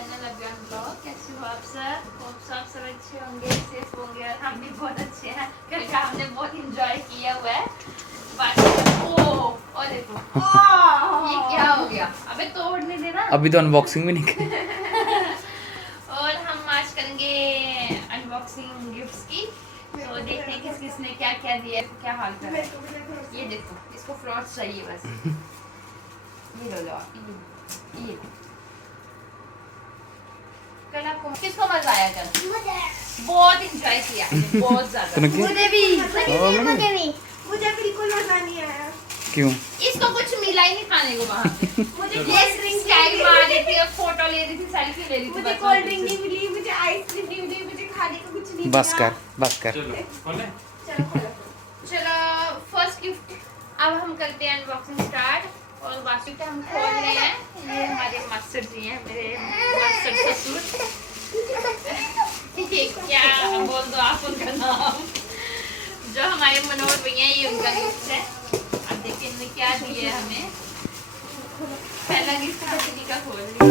Channel अभियान blog. कैसे हो आप सब? होप सब अच्छे होंगे, सेफ होंगे और हम भी बहुत अच्छे हैं। कल का हमने बहुत इंजॉय किया हुआ है। और देखो ये क्या हो गया? अबे तोड़ने देना। अभी तो अनबॉक्सिंग भी नहीं की। और हम आज करेंगे अनबॉक्सिंग गिफ्ट्स की। तो देखते हैं किस किसने क्या क्या दिया, क्या हाल कर रहा है। ये देखो, इसको फ्रॉड्स चाहिए बस। ये लो ये कल आपको किसको मजा आया? कल मुझे बहुत एंजॉय किया, बहुत ज्यादा। मुझे भी मुझे बिल्कुल मजा नहीं आया। क्यों? इसको कुछ मिला ही नहीं खाने को वहाँ पे। मुझे स्टाइल मार रही थी और फोटो ले रही थी, सेल्फी ले रही थी। मुझे कोल्ड ड्रिंक नहीं मिली, मुझे आइसक्रीम नहीं मिली, मुझे खाने को कुछ नहीं मिला। बस कर। चलो फर्स्ट गिफ्ट अब हम करते हैं अनबॉक्सिंग स्टार्ट। और बाकी का हम खोल रहे हैं। ये हमारे मास्टर जी हैं, मेरे मास्टर ससुर। ये क्या बोल दो आप उनका नाम, जो हमारे मनोहर भैया, ये उनका गिफ्ट है। अब देखिए इन्होंने क्या दिया हमें। पहला गिफ्ट बच्ची का खोल रही हूं।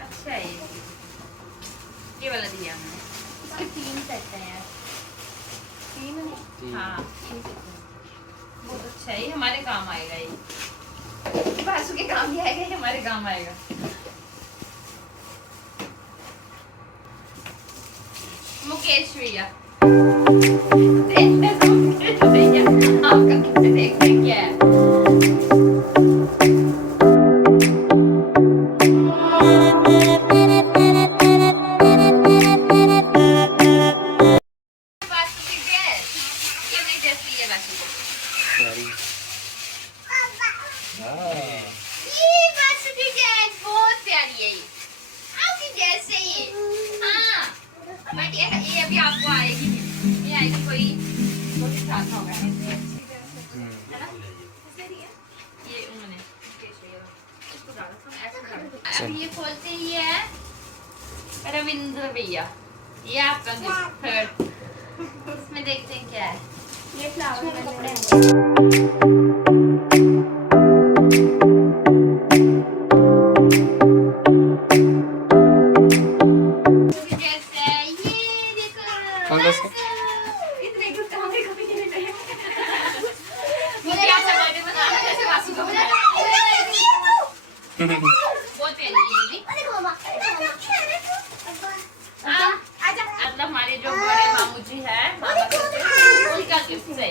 अच्छा है ये वाला दिया हमने। इसके 3 सेट हैं यार। 3? हाँ 3 सेट हैं। बहुत अच्छा है, ये हमारे काम आएगा। ये बासु के काम भी आएगा, ये हमारे काम आएगा। मुकेश भैया मुकेश भैया आपका गिफ्ट देखते क्या है। ये अभी आपको आएगी नहीं, ये आएगी कोई छोटी साथ होगा है ना। ये उन्होंने इसको डाला, अब ये खोलते ही है रविंद्र भैया। ये आपका गिफ्ट थर्ड। इसमें देखते हैं क्या है। ये फ्लावर कपड़े हैं। बहुत प्यारी मतलब हमारे जो बड़े मामू जी है, उनका गिफ्ट है।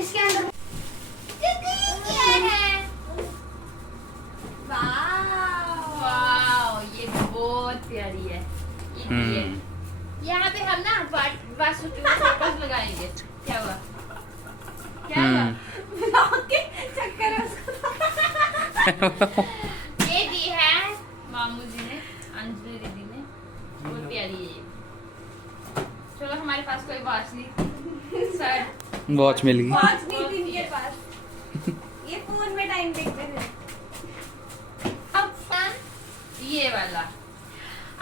इसके अंदर ये बहुत प्यारी है। यहाँ पे हम ना वासु की फोटोज लगाएंगे। क्या हुआ? क्या हुआ? चक्कर है उसको। ये दी है मामू जी ने, अंजलि दीदी ने। बहुत प्यारी है ये। चलो हमारे पास कोई वॉच नहीं, सर वॉच मिल गई। वॉच नहीं थी इनके पास, ये फोन में टाइम देखते थे। ये वाला।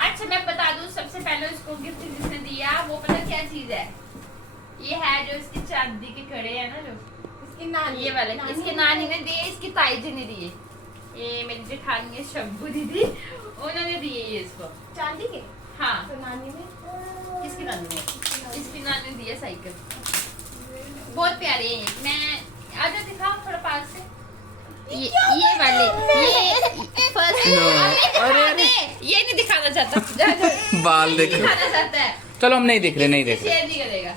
अच्छा मैं बता दूं, सबसे पहले उसको गिफ्ट जिसने दिया वो पता क्या चीज है? ये है जो इसकी चांदी के कड़े है ना, जो इसकी नानी, ये वाला इसकी नानी ने दिए, इसकी ताई जी ने दिए। ये मेरी जेठानी है शब्बू दीदी, उन्होंने दिए ये इसको। चांदी के? हाँ। तो नानी ने? किसकी नानी ने? इसकी नानी ने दिया साइकिल। बहुत प्यारे हैं। मैं आजा दिखाओ थोड़ा पास से। ये वाले ये फर्स्ट अरे ये नहीं दिखाना चाहता। बाल देखो, दिखाना चाहता है। चलो हम नहीं देख रहे। शेयर नहीं करेगा।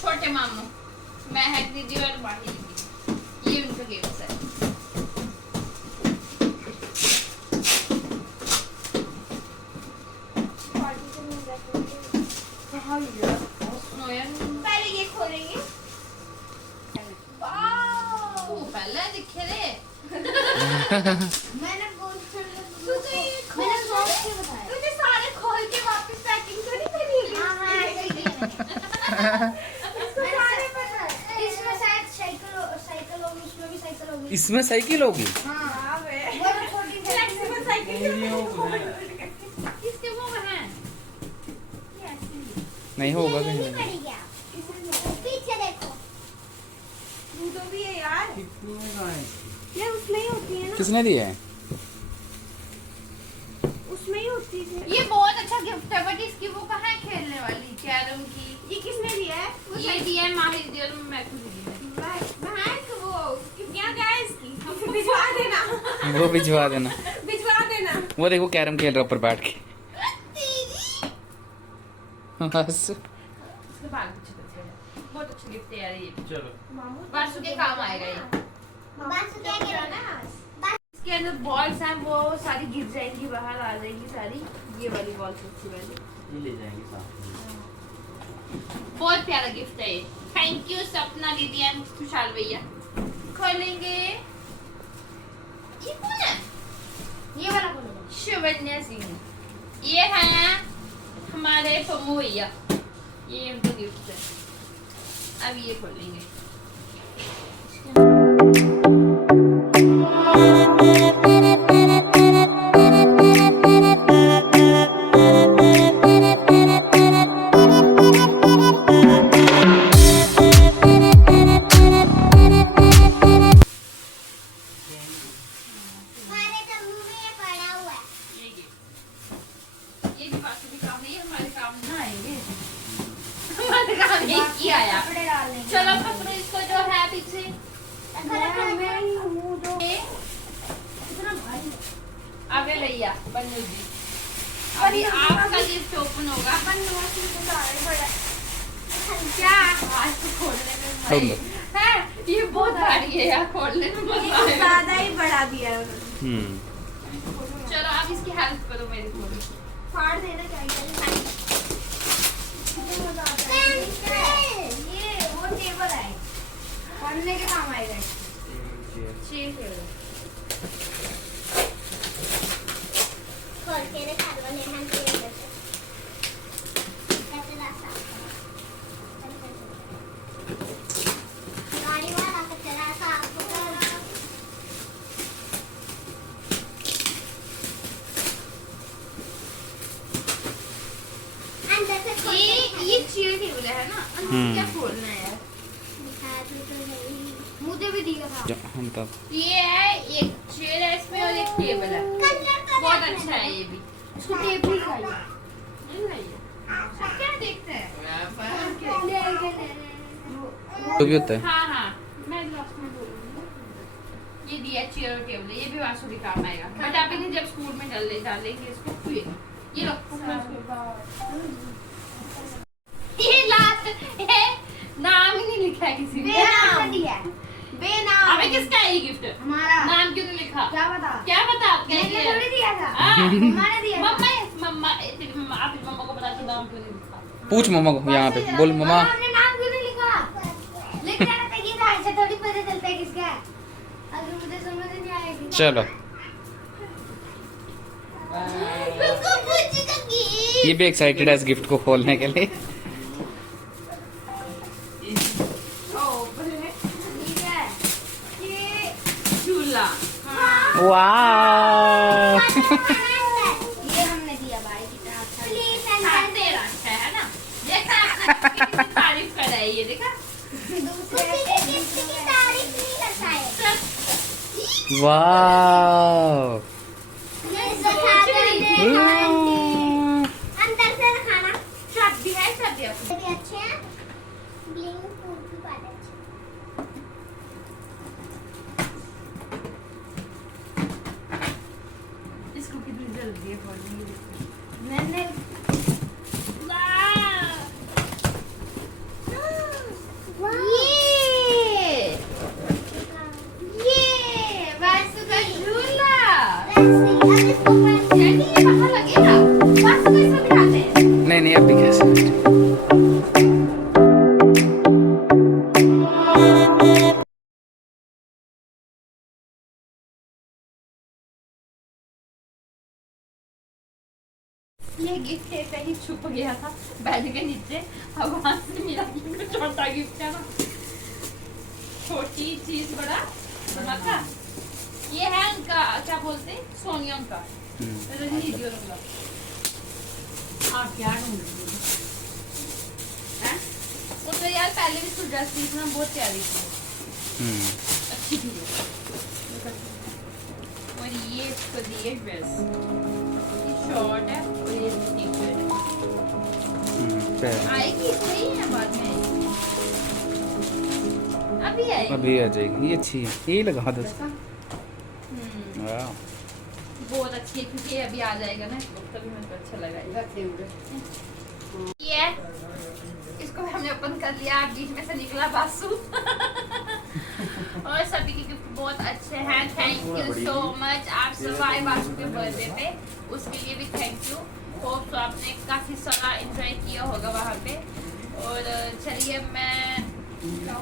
छोटे मामू महक दीदी और माही दीदी, ये उनका गिफ्ट है। पहले ये खोलेंगे। पहले दिखे रे। मैंने सोच के बताया। तुझे सारे खोल के वापस पैकिंग तो नहीं करनी है। इसमें साइकिल होगी? हाँ वे वो छोटी फ्लेक्सिबल साइकिल किसके वो हैं? नहीं होगा कहीं। पीछे देखो। लूडो भी है यार। ये उसमें ही होती है ना, किसने दिया है? उसमें ही होती है। ये बहुत अच्छा गिफ्ट है, बट इसकी वो कहाँ है खेलने वाली कैरम की? ये किसने दिया है? ये दिया है माहिर दिया और मैं खुद दी है। महक वो क्या क्या है इसकी? भिजवा देना। वो भिजवा देना। भिजवा देना। वो देखो कैरम खेल रहा ऊपर बैठ के। बस इसके बाल कुछ बचे हैं। बहुत अच्छा गिफ्ट है यार ये। चलो वासु के काम आएगा ये। बस क्या करो ना। इसके अंदर बॉल्स हैं, वो सारी गिर जाएंगी, बाहर आ जाएंगी सारी। ये वाली बॉल सबसे पहले ये ले जाएंगे साथ में। बहुत प्यारा गिफ्ट है ये। थैंक यू सपना दीदी एंड खुशहाल भैया। खोलेंगे। ये कौन है? ये वाला खोलो। शिवन्या सिंह। ये है हमारे पम्मू भैया। ये उनको गिफ्ट है। अब ये खोलेंगे। हमारे तम्बू में ये पड़ा हुआ है। ये गिफ्ट। ये भी बाकी भी काम नहीं है, हमारे काम ना आएंगे। हमारे काम नहीं किया यार। कपड़े डालने के। चलो पकड़ो इसको जो है पीछे। मैं ही हूँ जो ये इतना भारी है। अबे भैया बन्नू जी, अभी आपका गिफ्ट ओपन होगा। क्या आज तो खोलने में खोल मजा दो। है। ये बहुत भारी है यार, खोलने में मजा ये आएगा। ज्यादा ही बढ़ा दिया है उन्होंने। चलो आप इसकी हेल्प करो मेरी थोड़ी। फाड़ देना चाहिए। कितना मजा आता है। ये वो टेबल है, पढ़ने के काम आएगा। ठीक है। खोल के दिखा दो लेमन के अंदर से। कचरा साफ करो। गाड़ी वाला कचरा साफ करो। अंदर से खोल के दिखा ये चेयर टेबल है ना, अंदर क्या खोलना है यार? दिखा दो तो नहीं। मुझे भी दिया था। हम तब ये है एक चेयर है इसमें और एक टेबल है। कलर तो बहुत देखो अच्छा ना। है ये भी। इसको टेप ही खाइए। नहीं खाइए। आप क्या देखते हैं? तो भी होता है। हाँ हाँ, मैं लास्ट में बोलूँगी। ये दिया चेयर और टेबल है, ये भी वासु के काम आएगा। बट आप इन्हें जब स्कूल में डालेंगे इसको खुएगा। ये लो ये लास्ट है, नाम ही नहीं लिखा है किसी ने। बेनाम दिया है। बेनाम। अबे किसका है ये गिफ्ट? हमारा। नाम क्यों नहीं लिखा? क्या बता? क्या बता? क्या मैंने ये? थोड़ी दिया था। हाँ। मम्मा ने दिया था। मम्मा तेरी मम्मा, आप मम्मा को बता के नाम क्यों नहीं लिखा? पूछ मम्मा को यहाँ पे बोल मम्मा। हमने नाम क्यों नहीं लिखा? लिख देना था, ये था, ऐसे थोड़ी पता चलता है किसका है। अगर मुझे समझ नहीं आएगी। चलो उसको पूछेगा कि ये भी एक्साइटेड है इस गिफ्ट को खोलने के लिए। ठीक है। ये झूला। वाह ये हमने दिया भाई, कितना अच्छा। प्लीज हाँ, अंदर तेरा अच्छा है ना? देखा आपने कितनी तारीफ कर रहा है ये, देखा? किसी के गिफ्ट की तारीफ नहीं करता है। वाह ये दिखा दो अंदर से दिखाना। सब भी है, सब भी है। ये भी अच्छे हैं। ब्लिंग फूड भी बहुत अच्छे हैं। इसको कितनी जल्दी है खोलने की। मैंने ये वासु का झूला। अब इसको पहन यानी ये वहाँ लगेगा। वासु को इसमें बिठाते हैं। नहीं नहीं अभी कैसे ये गिफ्ट ऐसे ही छुप गया था बेड के नीचे। अब वहाँ से मेरा गिफ्ट छोटा गिफ्ट है ना, छोटी चीज बड़ा धमाका। ये है उनका क्या बोलते हैं, सोनिया का हम्म, रजनी दीदी और उनका। आप क्या ढूंढ रही हो? हैं? वो तो यार पहले भी उसको ड्रेस थी ना, बहुत प्यारी थी, हम्म, अच्छी थी वो। और ये इसको दी है ड्रेस, ये शॉर्ट है और ये टी शर्ट पैर। आएगी, सही है बाद में आएगी। अभी आएगी। अभी आ जाएगी, ये अच्छी है, यही लगा दो। वाह, बहुत अच्छी है क्योंकि ये अभी आ जाएगा ना, इसको तभी मेरे को अच्छा लगा ये। रखे हुए। ये इसको हमने ओपन कर लिया, बीच में से निकला बासु। और सभी के गिफ्ट बहुत अच्छे हैं, थैंक यू सो मच। आप सब आए बासु के बर्थडे पे, उसके लिए भी थैंक यू। होप तो आपने काफ़ी सारा एंजॉय किया होगा वहाँ पे। और चलिए मैं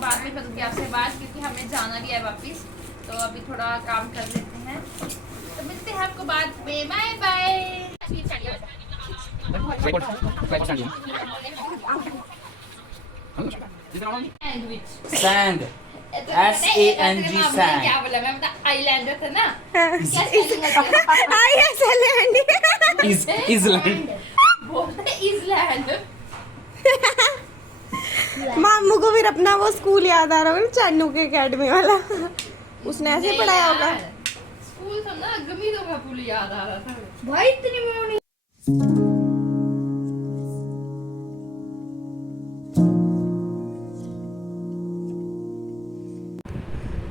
बाद में करूँगी आपसे बात, क्योंकि हमें जाना भी है वापस, तो अभी थोड़ा काम कर लेते हैं, तो मिलते हैं आपको बाद में। Bye bye. Sandwich sang, SANG sang. क्या बोला मैं, बता आइलैंडर था ना। इजलैंड। बोलते इजलैंड। मामू को फिर अपना वो स्कूल याद आ रहा होगा ना, चानू के एकेडमी वाला। उसने ऐसे पढ़ाया होगा। स्कूल था ना, गमी का पुल याद आ रहा था। भाई इतनी मोनी।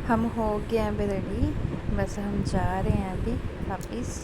हम हो गए हैं अभी रेडी, बस हम जा रहे हैं अभी वापिस।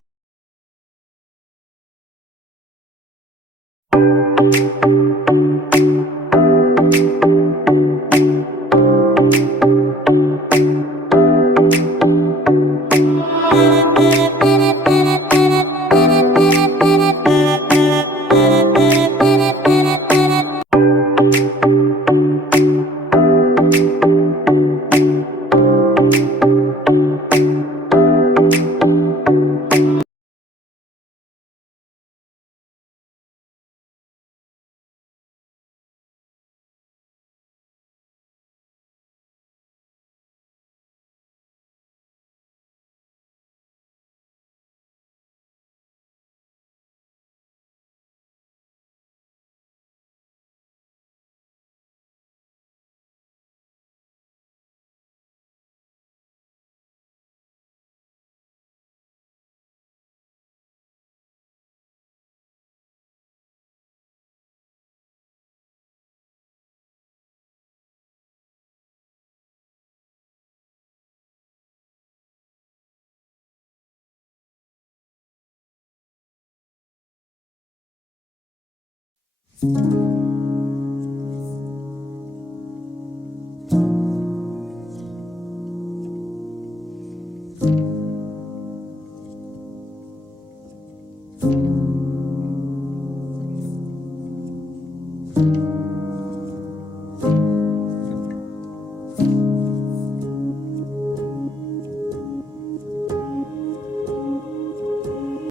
Thank you.